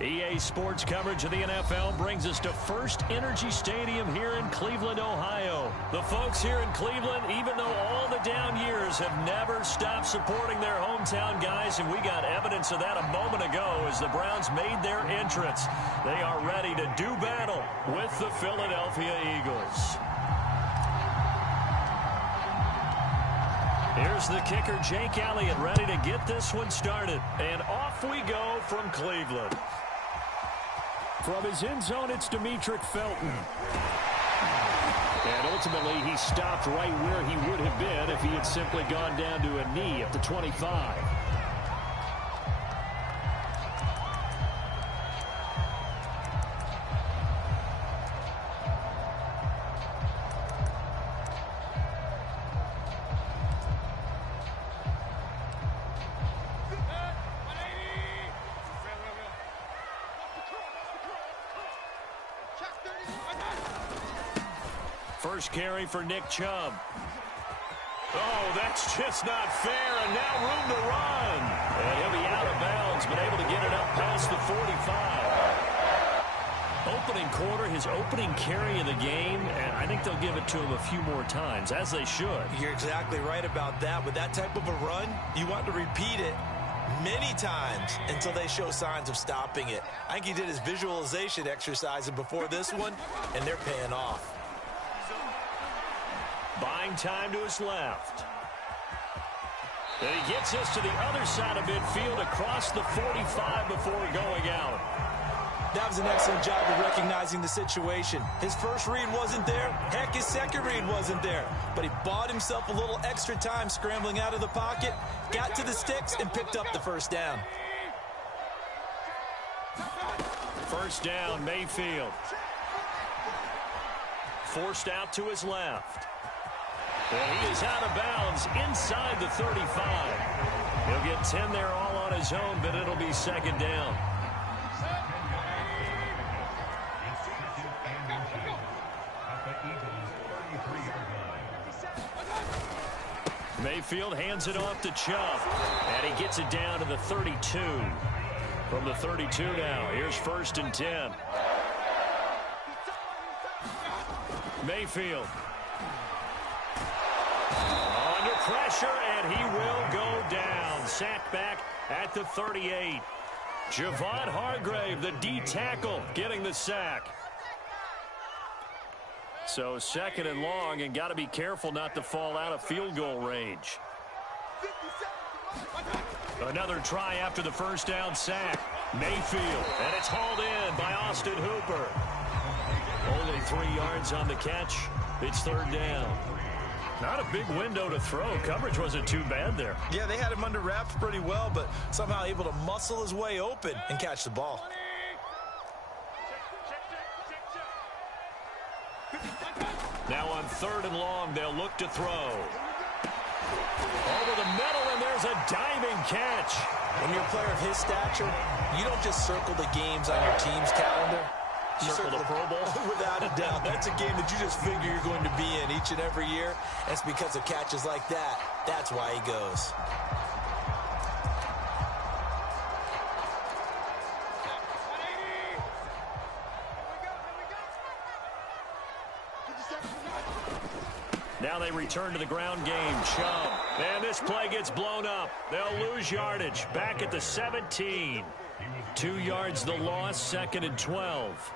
EA Sports coverage of the NFL brings us to First Energy Stadium here in Cleveland, Ohio. The folks here in Cleveland, even though all the down years, have never stopped supporting their hometown guys, and we got evidence of that a moment ago as the Browns made their entrance. They are ready to do battle with the Philadelphia Eagles. Here's the kicker, Jake Elliott, ready to get this one started. And off we go from Cleveland. From his end zone, it's Demetric Felton. And ultimately, he stopped right where he would have been if he had simply gone down to a knee at the 25. First carry for Nick Chubb. Oh, that's just not fair, and now room to run. And he'll be out of bounds, but able to get it up past the 45. Opening quarter, his opening carry of the game, and I think they'll give it to him a few more times, as they should. You're exactly right about that. With that type of a run, you want to repeat it many times until they show signs of stopping it. I think he did his visualization exercise before this one, and they're paying off. Buying time to his left. And he gets us to the other side of midfield across the 45 before going out. That was an excellent job of recognizing the situation. His first read wasn't there. Heck, his second read wasn't there. But he bought himself a little extra time scrambling out of the pocket, got to the sticks, and picked up the first down. First down, Mayfield. Forced out to his left. And he is out of bounds inside the 35. He'll get 10 there all on his own, but it'll be second down. Mayfield hands it off to Chubb, and he gets it down to the 32. From the 32 now, here's first and 10. Mayfield. Under pressure, and he will go down. Sacked back at the 38. Javon Hargrave, the D-tackle, getting the sack. So second and long, and got to be careful not to fall out of field goal range. Another try after the first down sack. Mayfield, and it's hauled in by Austin Hooper. Only 3 yards on the catch. It's third down. Not a big window to throw. Coverage wasn't too bad there. Yeah, they had him under wraps pretty well, but somehow able to muscle his way open and catch the ball. Now on third and long, they'll look to throw. Over the middle, and there's a diving catch. When you're a player of his stature, you don't just circle the games on your team's calendar. Circle the Pro Bowl? Without a doubt. That's a game that you just figure you're going to be in each and every year. It's because of catches like that. That's why he goes. Now they return to the ground game. Chubb. And this play gets blown up. They'll lose yardage. Back at the 17. 2 yards the loss, second and 12.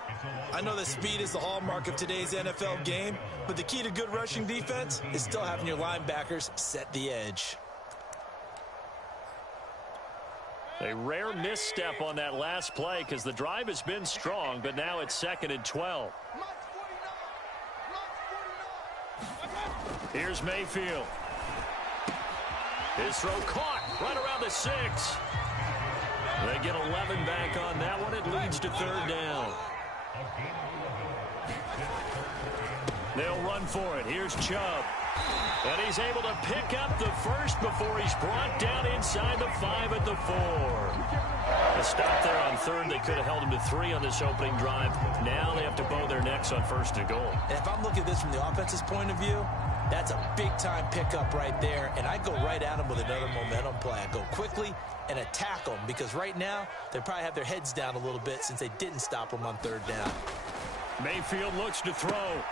I know that speed is the hallmark of today's NFL game, but the key to good rushing defense is still having your linebackers set the edge. A rare misstep on that last play because the drive has been strong, but now it's second and 12. Here's Mayfield. His throw caught right around the 6. They get 11 back on that one. It leads to third down. They'll run for it. Here's Chubb. And he's able to pick up the first before he's brought down inside the 5 at the 4. A stop there on third. They could have held him to 3 on this opening drive. Now they have to bow their necks on first and goal. And if I'm looking at this from the offense's point of view, That's a big-time pickup right there, and I go right at him with another momentum play. I go quickly and attack them because right now they probably have their heads down a little bit since they didn't stop them on third down. Mayfield looks to throw.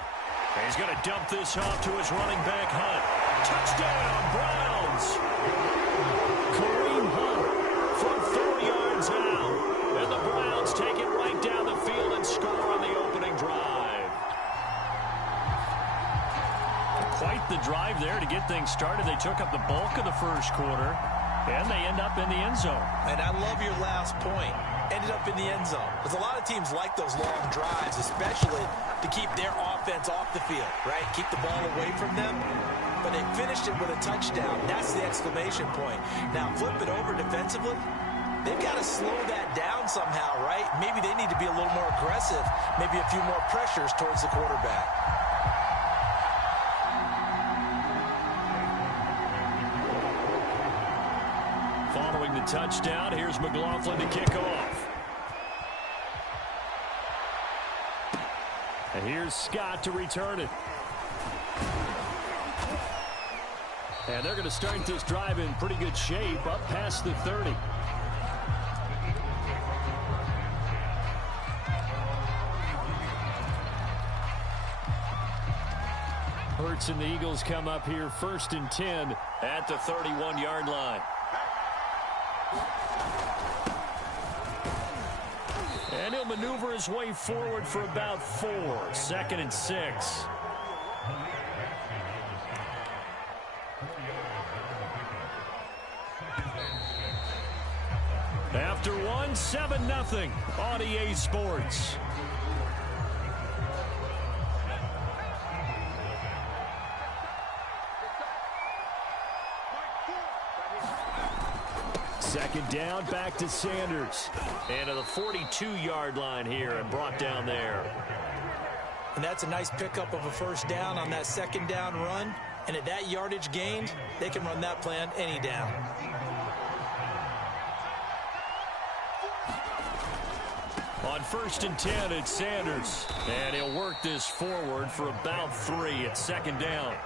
He's going to dump this off to his running back, Hunt. Touchdown, Browns! Kareem Hunt from 4 yards out. And the Browns take it right down the field and score on the opening drive. Quite the drive there to get things started. They took up the bulk of the first quarter, and they end up in the end zone. And I love your last point. Ended up in the end zone. Because a lot of teams like those long drives, especially to keep their offense off the field, right? Keep the ball away from them. But they finished it with a touchdown. That's the exclamation point. Now, flip it over defensively. They've got to slow that down somehow, right? Maybe they need to be a little more aggressive. Maybe a few more pressures towards the quarterback. Following the touchdown, here's McLaughlin to kick off. And here's Scott to return it. And they're going to start this drive in pretty good shape, up past the 30. Hurts and the Eagles come up here 1st and 10 at the 31-yard line. And he'll maneuver his way forward for about 4. 2nd and 6. After one, 7-0 on EA Sports. Second down, back to Sanders. And to the 42-yard line here and brought down there. And that's a nice pickup of a first down on that second down run. And at that yardage gained, they can run that play on any down. On 1st and 10, it's Sanders. And he'll work this forward for about 3 at 2nd down.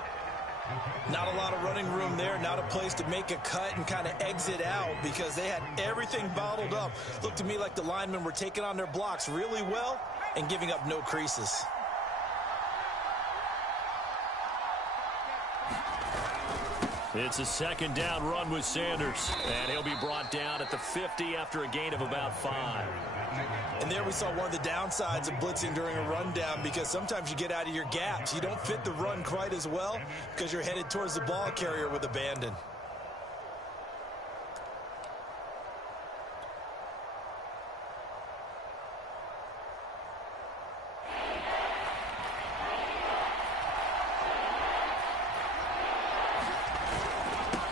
Not a lot of running room there, not a place to make a cut and kind of exit out because they had everything bottled up. Looked to me like the linemen were taking on their blocks really well and giving up no creases. It's a 2nd down run with Sanders. And he'll be brought down at the 50 after a gain of about 5. And there we saw one of the downsides of blitzing during a rundown because sometimes you get out of your gaps. You don't fit the run quite as well because you're headed towards the ball carrier with abandon.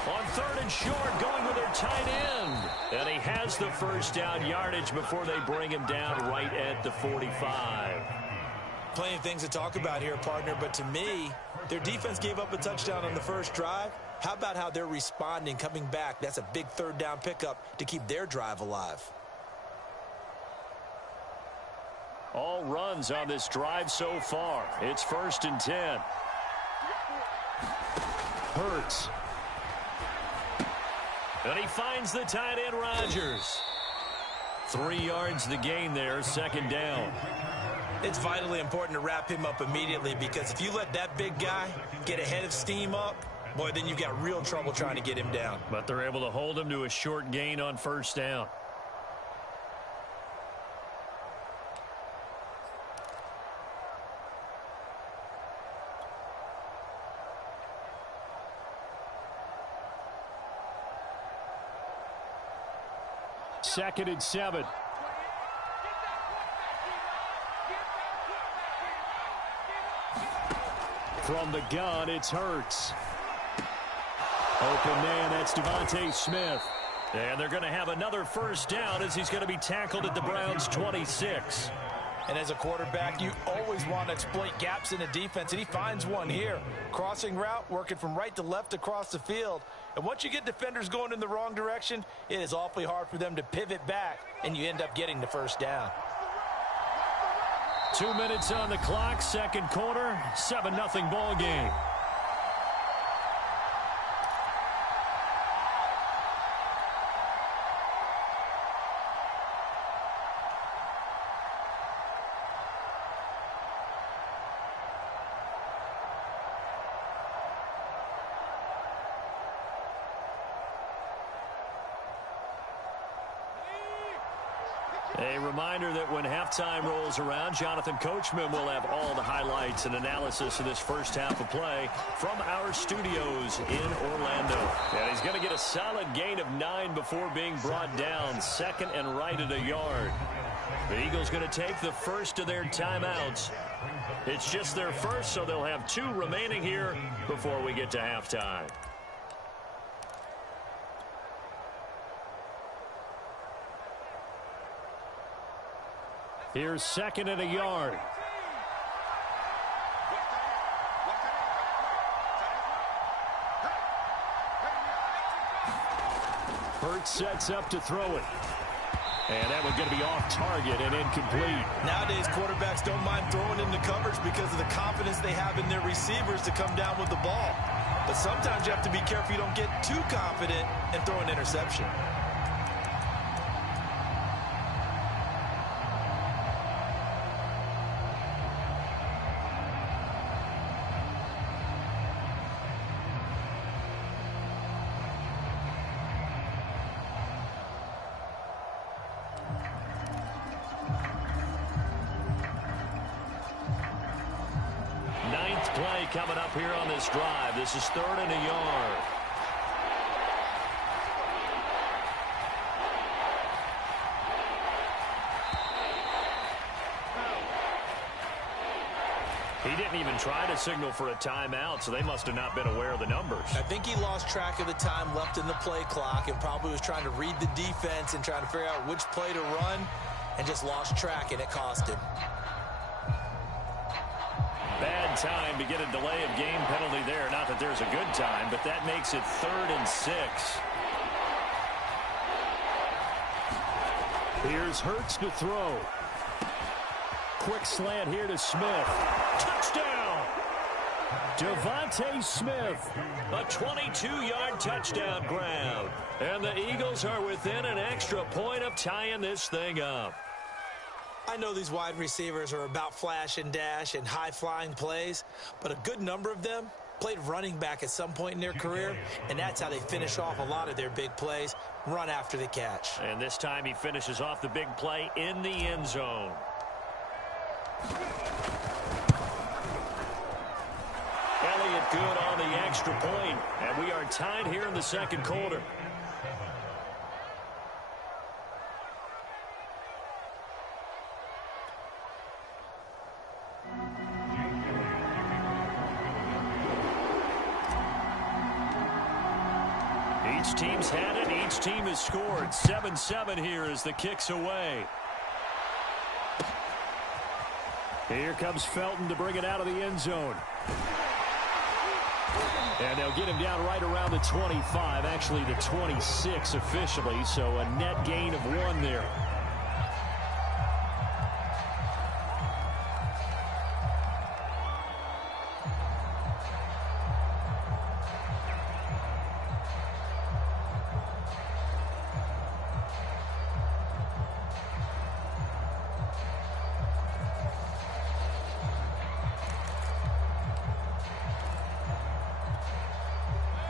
On 3rd and short, going with their tight end. And he has the first down yardage before they bring him down right at the 45. Plenty of things to talk about here, partner, but to me, their defense gave up a touchdown on the first drive. How about how they're responding, coming back? That's a big 3rd down pickup to keep their drive alive. All runs on this drive so far. It's 1st and 10. Hurts. And he finds the tight end, Rodgers. 3 yards the gain there, 2nd down. It's vitally important to wrap him up immediately because if you let that big guy get a head of steam up, boy, then you've got real trouble trying to get him down. But they're able to hold him to a short gain on 1st down. Second and 7. From the gun, it's Hurts. Open man, that's Devontae Smith. And they're going to have another first down as he's going to be tackled at the Browns' 26. And as a quarterback, you always want to exploit gaps in the defense, and he finds one here. Crossing route, working from right to left across the field. And once you get defenders going in the wrong direction, it is awfully hard for them to pivot back, and you end up getting the first down. 2 minutes on the clock, second quarter, 7-0 ball game. A reminder that when halftime rolls around, Jonathan Coachman will have all the highlights and analysis of this first half of play from our studios in Orlando. And he's going to get a solid gain of 9 before being brought down, second and right at a yard. The Eagles going to take the first of their timeouts. It's just their first, so they'll have 2 remaining here before we get to halftime. Here's second and a yard. Hurts sets up to throw it. And that one's going to be off target and incomplete. Nowadays, quarterbacks don't mind throwing into coverage because of the confidence they have in their receivers to come down with the ball. But sometimes you have to be careful you don't get too confident and throw an interception. Play coming up here on this drive. This is third and a yard. He didn't even try to signal for a timeout, so they must have not been aware of the numbers. I think he lost track of the time left in the play clock and probably was trying to read the defense and trying to figure out which play to run and just lost track, and it cost him. Bad time to get a delay of game penalty there. Not that there's a good time, but that makes it 3rd and 6. Here's Hurts to throw. Quick slant here to Smith. Touchdown! Devontae Smith, a 22-yard touchdown grab. And the Eagles are within an extra point of tying this thing up. I know these wide receivers are about flash and dash and high-flying plays, but a good number of them played running back at some point in their career, and that's how they finish off a lot of their big plays, run after the catch. And this time he finishes off the big play in the end zone. Elliott good on the extra point, and we are tied here in the second quarter. Each team's had it. Each team has scored. 7-7 here as the kick's away. Here comes Felton to bring it out of the end zone. And they'll get him down right around the 25, actually the 26 officially, so a net gain of 1 there.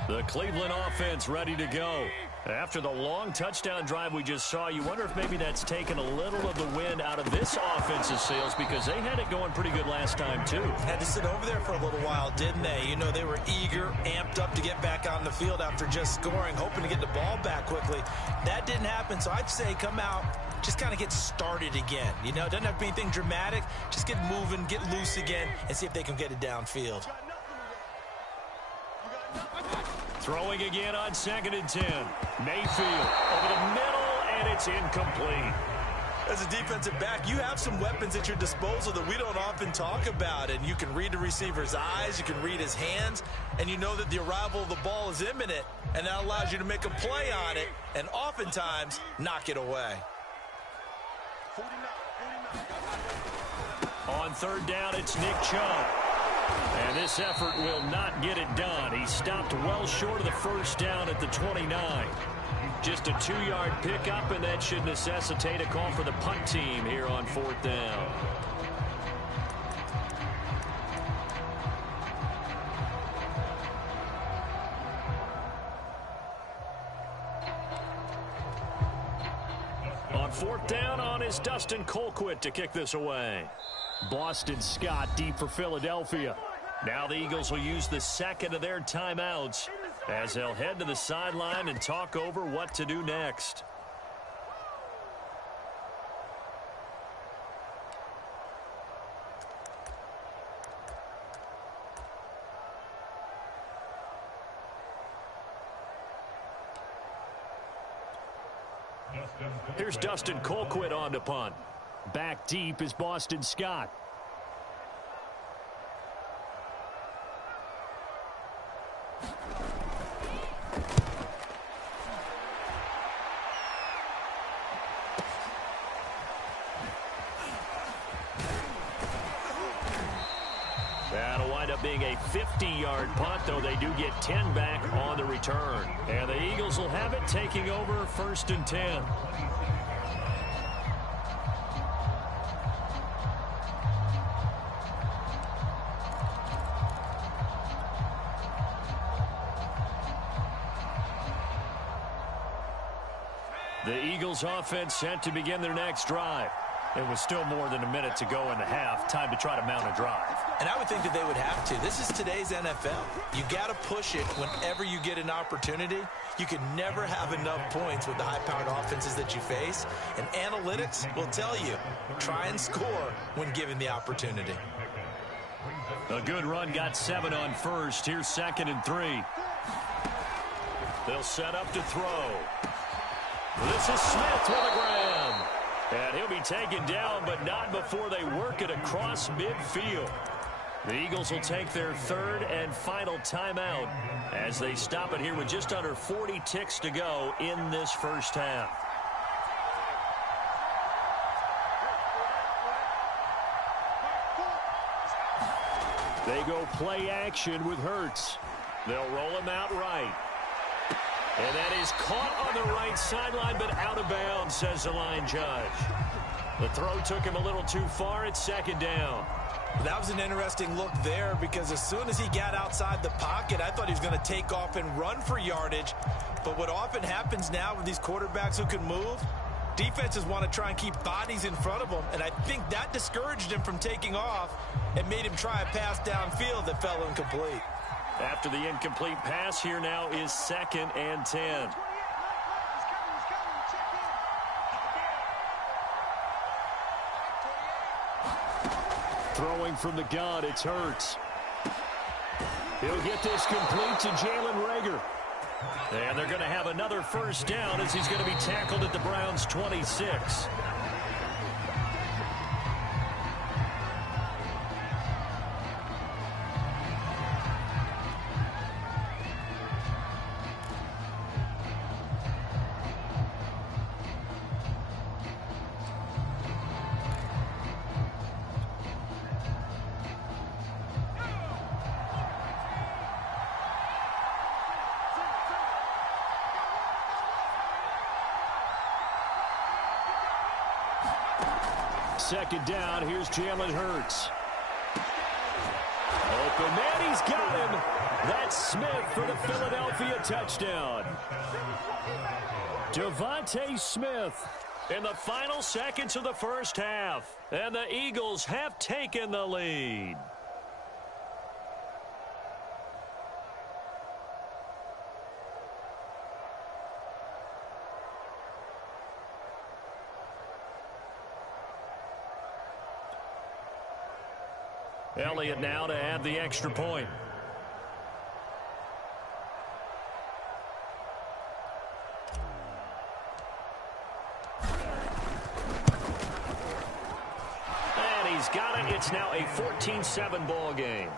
The Cleveland offense ready to go. After the long touchdown drive we just saw, you wonder if maybe that's taken a little of the wind out of this offense's sails because they had it going pretty good last time, too. Had to sit over there for a little while, didn't they? You know, they were eager, amped up to get back on the field after just scoring, hoping to get the ball back quickly. That didn't happen, so I'd say come out, just kind of get started again. You know, it doesn't have to be anything dramatic. Just get moving, get loose again, and see if they can get it downfield. Throwing again on 2nd and 10. Mayfield over the middle, and it's incomplete. As a defensive back, you have some weapons at your disposal that we don't often talk about. And you can read the receiver's eyes, you can read his hands, and you know that the arrival of the ball is imminent. And that allows you to make a play on it and oftentimes knock it away. On 3rd down, it's Nick Chubb. And this effort will not get it done. He stopped well short of the first down at the 29. Just a 2-yard pickup, and that should necessitate a call for the punt team here on 4th down. On 4th down, on is Dustin Colquitt to kick this away. Boston Scott deep for Philadelphia. Now the Eagles will use the second of their timeouts as they'll head to the sideline and talk over what to do next. Here's Dustin Colquitt on to punt. Back deep is Boston Scott. That'll wind up being a 50-yard punt, though they do get 10 back on the return. And the Eagles will have it, taking over 1st and 10. The Eagles offense set to begin their next drive. It was still more than a minute to go in the half. Time to try to mount a drive. And I would think that they would have to. This is today's NFL. You got to push it whenever you get an opportunity. You can never have enough points with the high-powered offenses that you face. And analytics will tell you, try and score when given the opportunity. A good run got 7 on first. Here's 2nd and 3. They'll set up to throw. This is Smith with a grab. And he'll be taken down, but not before they work it across midfield. The Eagles will take their 3rd and final timeout as they stop it here with just under 40 ticks to go in this first half. They go play action with Hurts. They'll roll him out right. And that is caught on the right sideline, but out of bounds, says the line judge. The throw took him a little too far. It's 2nd down. That was an interesting look there because as soon as he got outside the pocket, I thought he was going to take off and run for yardage. But what often happens now with these quarterbacks who can move, defenses want to try and keep bodies in front of them. And I think that discouraged him from taking off and made him try a pass downfield that fell incomplete. After the incomplete pass, here now is 2nd and 10. Throwing from the gun, it's Hurts. He'll get this complete to Jalen Reagor. And they're going to have another first down as he's going to be tackled at the Browns' 26. Second down, here's Jalen Hurts. Open man, he's got him. That's Smith for the Philadelphia touchdown. Devontae Smith in the final seconds of the first half. And the Eagles have taken the lead. Elliott now to add the extra point. And he's got it. It's now a 14-7 ball game.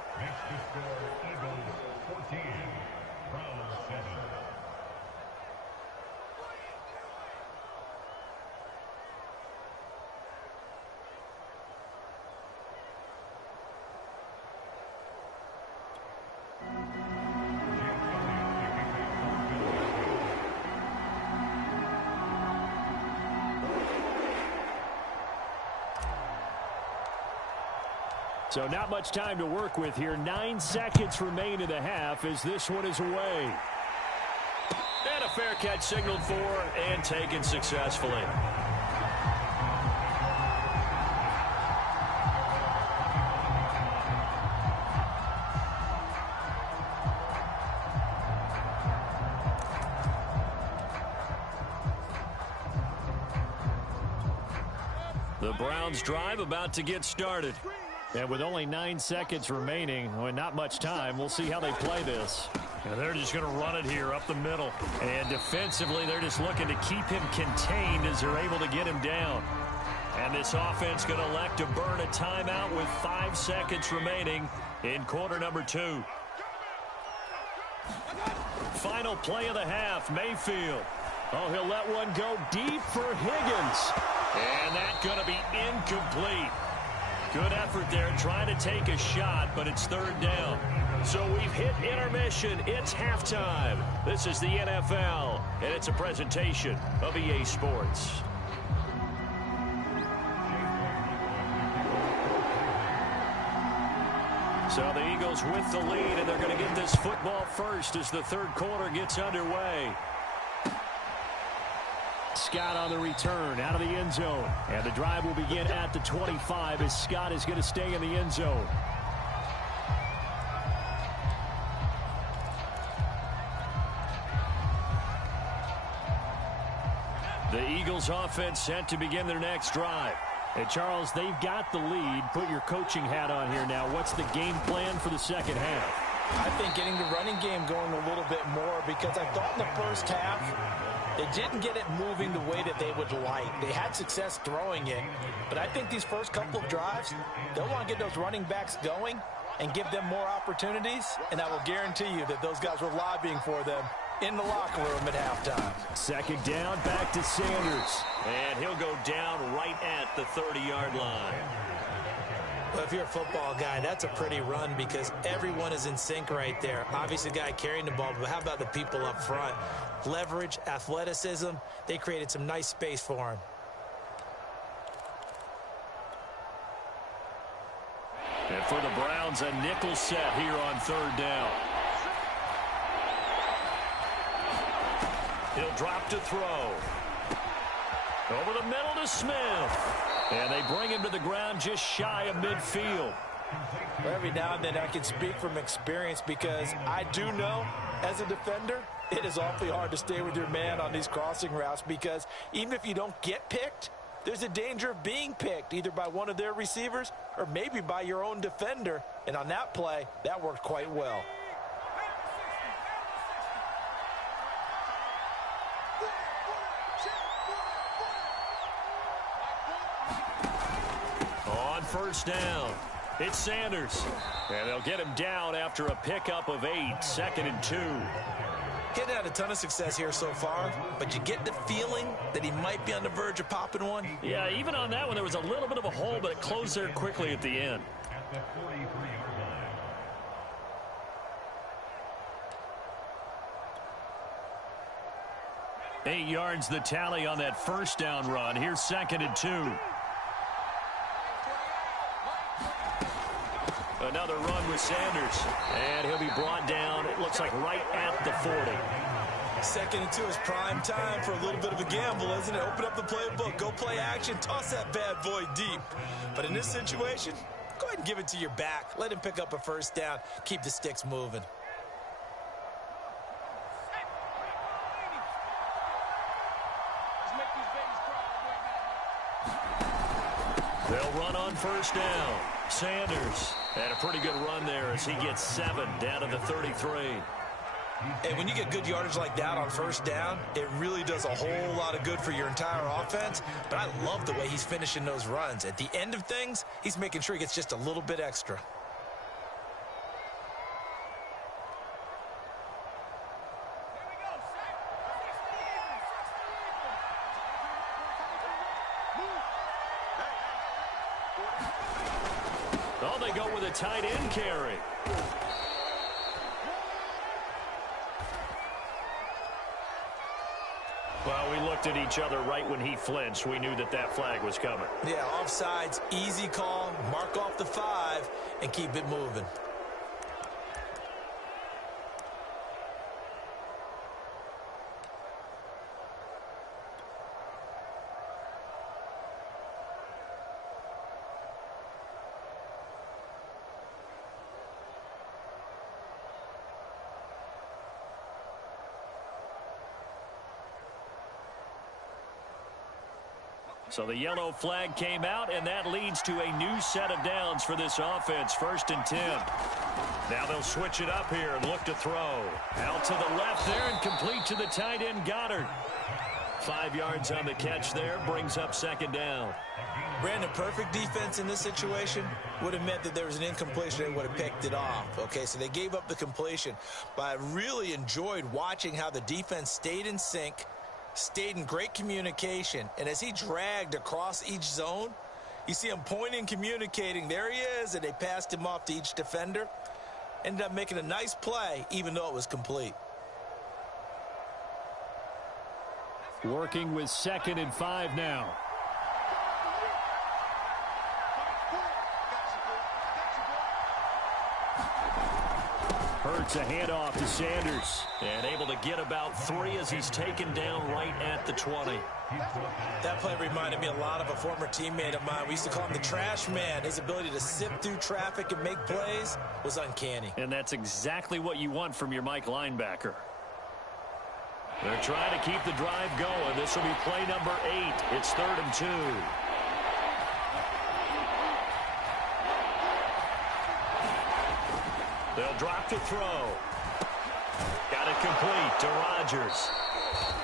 So not much time to work with here. 9 seconds remain in the half as this one is away. And a fair catch signaled for and taken successfully. The Browns drive about to get started. And with only 9 seconds remaining, well, not much time, we'll see how they play this. And they're just going to run it here up the middle. And defensively, they're just looking to keep him contained as they're able to get him down. And this offense going to elect to burn a timeout with 5 seconds remaining in quarter number 2. Final play of the half, Mayfield. Oh, he'll let one go deep for Higgins. And that's going to be incomplete. Good effort there trying to take a shot, but it's third down. So we've hit intermission. It's halftime. This is the NFL, and it's a presentation of EA Sports. So the Eagles with the lead, and they're going to get this football first as the third quarter gets underway. Scott on the return out of the end zone. And the drive will begin at the 25 as Scott is going to stay in the end zone. The Eagles offense set to begin their next drive. And Charles, they've got the lead. Put your coaching hat on here now. What's the game plan for the second half? I think getting the running game going a little bit more, because I thought in the first half they didn't get it moving the way that they would like. They had success throwing it, but I think these first couple of drives, they'll want to get those running backs going and give them more opportunities, and I will guarantee you that those guys were lobbying for them in the locker room at halftime. Second down, back to Sanders. And he'll go down right at the 30-yard line. Well, if you're a football guy, that's a pretty run because everyone is in sync right there. Obviously, the guy carrying the ball, but how about the people up front? Leverage, athleticism, they created some nice space for him. And for the Browns, a nickel set here on third down. He'll drop to throw. Over the middle to Smith. And they bring him to the ground just shy of midfield. Well, every now and then I can speak from experience because I do know as a defender, it is awfully hard to stay with your man on these crossing routes because even if you don't get picked, there's a danger of being picked either by one of their receivers or maybe by your own defender. And on that play, that worked quite well. On first down, it's Sanders. And they'll get him down after a pickup of 8, 2nd and 2. He had a ton of success here so far, but you get the feeling that he might be on the verge of popping one. Yeah, even on that one, there was a little bit of a hole, but it closed there quickly at the end. Eight yards the tally on that first down run. Here's 2nd and 2. Another run with Sanders. And he'll be brought down, it looks like right at the 40. 2nd and 2 is prime time for a little bit of a gamble, isn't it? Open up the playbook, go play action, toss that bad boy deep. But in this situation, go ahead and give it to your back. Let him pick up a first down. Keep the sticks moving. They'll run on first down. Sanders. And a pretty good run there as he gets 7 down to the 33. And when you get good yardage like that on first down, it really does a whole lot of good for your entire offense. But I love the way he's finishing those runs. At the end of things, he's making sure he gets just a little bit extra. Oh, they go with a tight end carry. Well, we looked at each other right when he flinched. We knew that that flag was coming. Yeah, offsides, easy call, mark off the 5, and keep it moving. So the yellow flag came out, and that leads to a new set of downs for this offense. 1st and 10. Now they'll switch it up here and look to throw. Out to the left there and complete to the tight end, Goddard. 5 yards on the catch there, brings up 2nd down. Brandon, perfect defense in this situation would have meant that there was an incompletion and would have picked it off. Okay, so they gave up the completion. But I really enjoyed watching how the defense stayed in sync, stayed in great communication, and as he dragged across each zone, you see him pointing, communicating. There he is, and they passed him off to each defender. Ended up making a nice play, even though it was complete. Working with 2nd and 5 now. Hurts a handoff to Sanders. And able to get about 3 as he's taken down right at the 20. That play reminded me a lot of a former teammate of mine. We used to call him the trash man. His ability to sift through traffic and make plays was uncanny. And that's exactly what you want from your Mike linebacker. They're trying to keep the drive going. This will be play number 8. It's 3rd and 2. They'll drop to throw. Got it complete to Rodgers.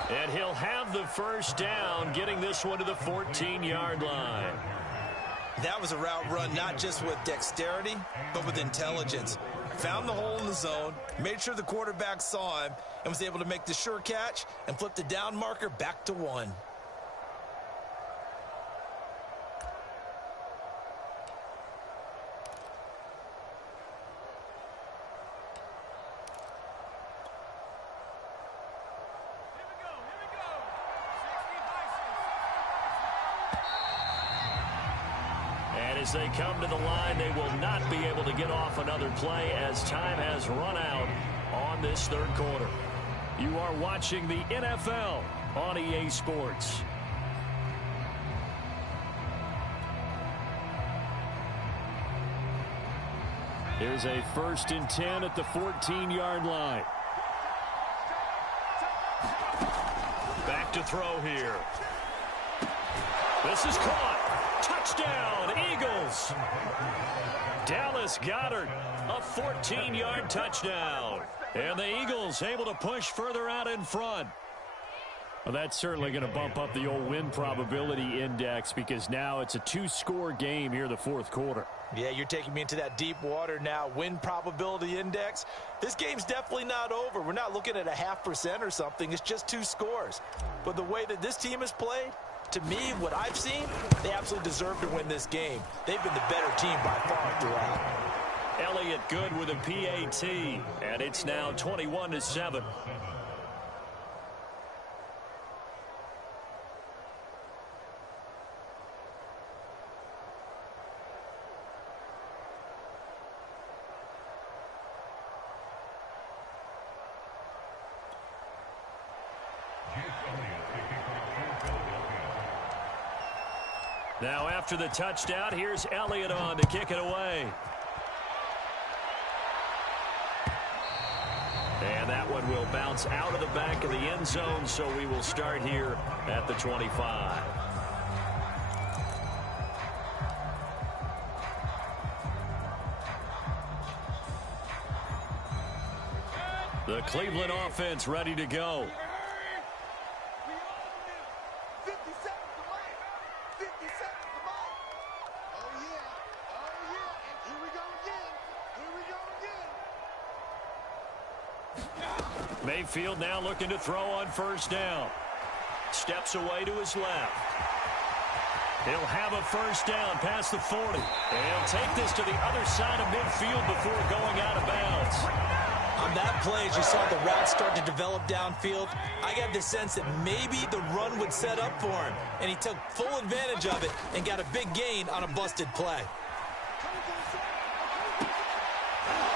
And he'll have the 1st down, getting this one to the 14-yard line. That was a route run not just with dexterity, but with intelligence. Found the hole in the zone, made sure the quarterback saw him, and was able to make the sure catch and flip the down marker back to 1. As they come to the line, they will not be able to get off another play as time has run out on this 3rd quarter. You are watching the NFL on EA Sports. Here's a 1st and 10 at the 14-yard line. Back to throw here. This is caught. Touchdown, Eagles. Dallas Goedert, a 14-yard touchdown. And the Eagles able to push further out in front. Well, that's certainly going to bump up the old win probability index because now it's a 2-score game here in the 4th quarter. Yeah, you're taking me into that deep water now. Win probability index. This game's definitely not over. We're not looking at a 0.5% or something. It's just 2 scores. But the way that this team has played, to me, what I've seen, they absolutely deserve to win this game. They've been the better team by far throughout. Elliott good with a PAT, and it's now 21-7. Now after the touchdown, here's Elliott on to kick it away. And that one will bounce out of the back of the end zone, so we will start here at the 25. The Cleveland offense ready to go. Mayfield now looking to throw on 1st down. Steps away to his left. He'll have a 1st down past the 40. And he'll take this to the other side of midfield before going out of bounds. On that play, as you saw the route start to develop downfield, I got the sense that maybe the run would set up for him. And he took full advantage of it and got a big gain on a busted play.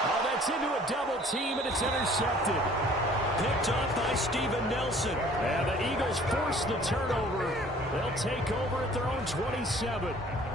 Oh, that's into a double team, and it's intercepted. Picked off by Steven Nelson. And the Eagles force the turnover They'll take over at their own 27.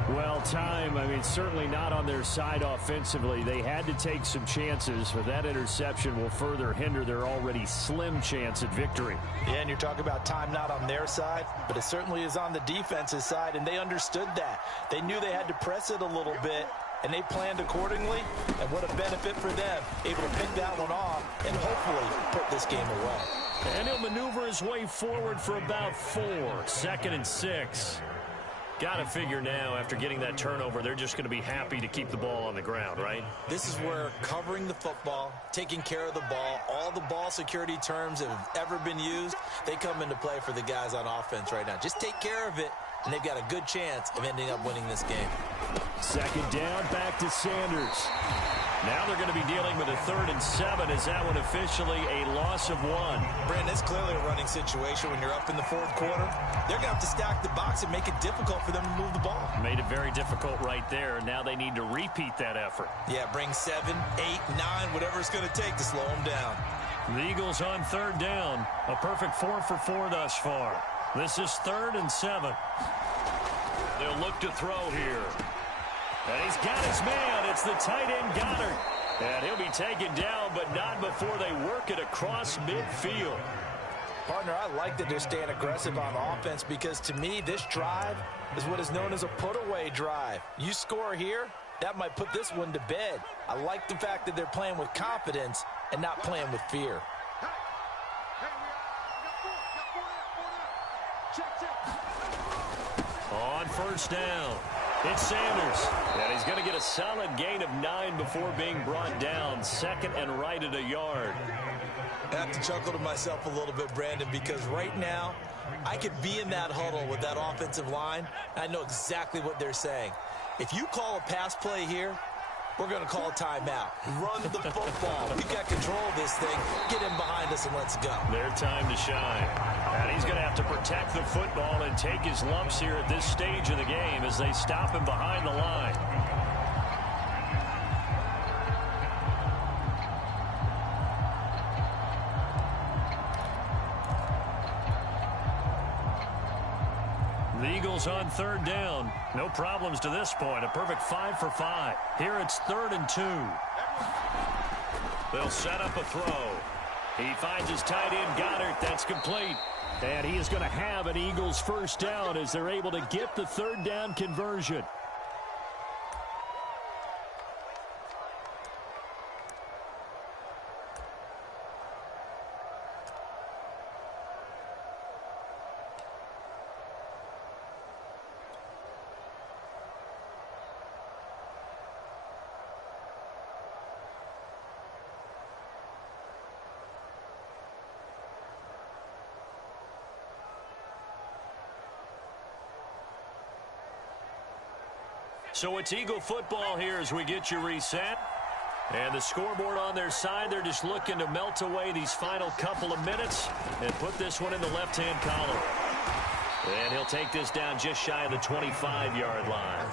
Well, time, certainly not on their side offensively. They had to take some chances, but that interception will further hinder their already slim chance at victory. Yeah, and you're talking about time not on their side, but it certainly is on the defense's side, and they understood that. They knew they had to press it a little bit, and they planned accordingly, and what a benefit for them, able to pick that one off and hopefully put this game away. And he'll maneuver his way forward for about 4. 2nd and 6. Got to figure now, after getting that turnover, they're just going to be happy to keep the ball on the ground, right? This is where covering the football, taking care of the ball, all the ball security terms that have ever been used, they come into play for the guys on offense right now. Just take care of it, and they've got a good chance of ending up winning this game. 2nd down, back to Sanders. Now they're going to be dealing with a 3rd and 7. Is that one officially a loss of 1? Brandon, it's clearly a running situation when you're up in the 4th quarter. They're going to have to stack the box and make it difficult for them to move the ball. Made it very difficult right there. Now they need to repeat that effort. Yeah, bring 7, 8, 9, whatever it's going to take to slow them down. The Eagles on 3rd down. A perfect 4 for 4 thus far. This is 3rd and 7. They'll look to throw here. And he's got his man. It's the tight end Goddard. And he'll be taken down, but not before they work it across midfield. Partner, I like that they're staying aggressive on offense because to me, this drive is what is known as a put-away drive. You score here, that might put this one to bed. I like the fact that they're playing with confidence and not playing with fear. On 1st down, it's Sanders. And he's going to get a solid gain of 9 before being brought down. 2nd and right at a yard. I have to chuckle to myself a little bit, Brandon, because right now, I could be in that huddle with that offensive line. I know exactly what they're saying. If you call a pass play here, we're going to call a timeout. Run the football. We've got control of this thing. Get him behind us and let's go. Their time to shine. And he's going to have to protect the football and take his lumps here at this stage of the game as they stop him behind the line. The Eagles on 3rd down. No problems to this point. A perfect 5 for 5. Here it's 3rd and 2. They'll set up a throw. He finds his tight end Goddard. That's complete. And he is going to have an Eagles 1st down as they're able to get the 3rd down conversion. So it's Eagle football here as we get you reset. And the scoreboard on their side, they're just looking to melt away these final couple of minutes and put this one in the left-hand column. And he'll take this down just shy of the 25-yard line.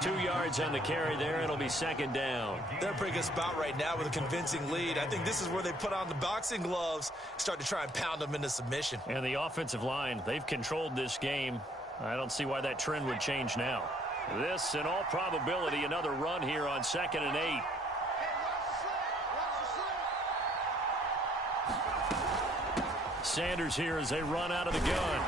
2 yards on the carry there. It'll be 2nd down. They're a pretty good spot right now with a convincing lead. I think this is where they put on the boxing gloves, start to try and pound them into submission. And the offensive line, they've controlled this game. I don't see why that trend would change now. This, in all probability, another run here on 2nd and 8. Sanders here as they run out of the gun.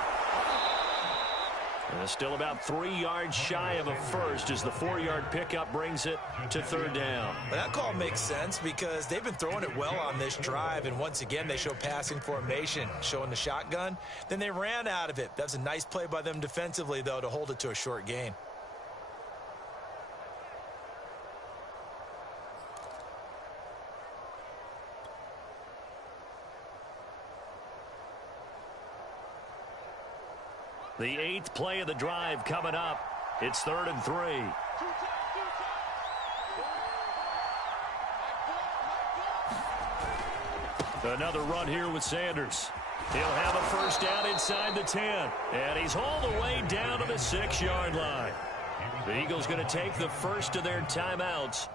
And it's still about 3 yards shy of a first as the 4-yard pickup brings it to 3rd down. But that call makes sense because they've been throwing it well on this drive, and once again they show passing formation, showing the shotgun. Then they ran out of it. That's a nice play by them defensively, though, to hold it to a short gain. The 8th play of the drive coming up. It's 3rd and 3. Another run here with Sanders. He'll have a 1st down inside the 10. And he's all the way down to the 6-yard line. The Eagles going to take the first of their timeouts